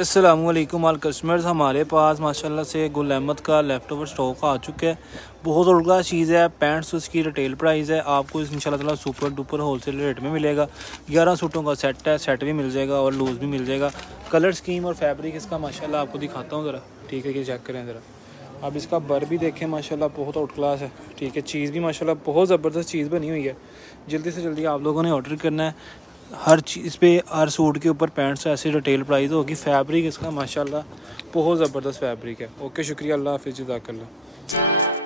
अस्सलाम वालेकुम all customers. हमारे पास माशाल्लाह से गुल अहमद का लेफ़्ट ओवर स्टॉक आ चुका है। बहुत उल्टा चीज़ है। पैंट्स उसकी रिटेल प्राइस है, आपको इंशाल्लाह ताला सुपर डुपर होलसेल रेट में मिलेगा। 11 सूटों का सेट है, सेट भी मिल जाएगा और लूज़ भी मिल जाएगा। कलर स्कीम और फैब्रिक इसका माशाल्लाह आपको दिखाता हूँ ज़रा, ठीक है, ये चेक करें ज़रा। अब इसका बर भी देखें माशाल्लाह बहुत आउट क्लास है, ठीक है। चीज़ भी माशाल्लाह बहुत ज़बरदस्त चीज़ बनी हुई है। जल्दी से जल्दी आप लोगों ने ऑर्डर करना है। हर चीज़ पे, हर सूट के ऊपर पैंट्स ऐसी रिटेल प्राइस होगी। फैब्रिक इसका माशाल्लाह बहुत ज़बरदस्त फैब्रिक है। ओके, शुक्रिया, अल्लाह हाफ़िज़, जज़ाकल्लाह।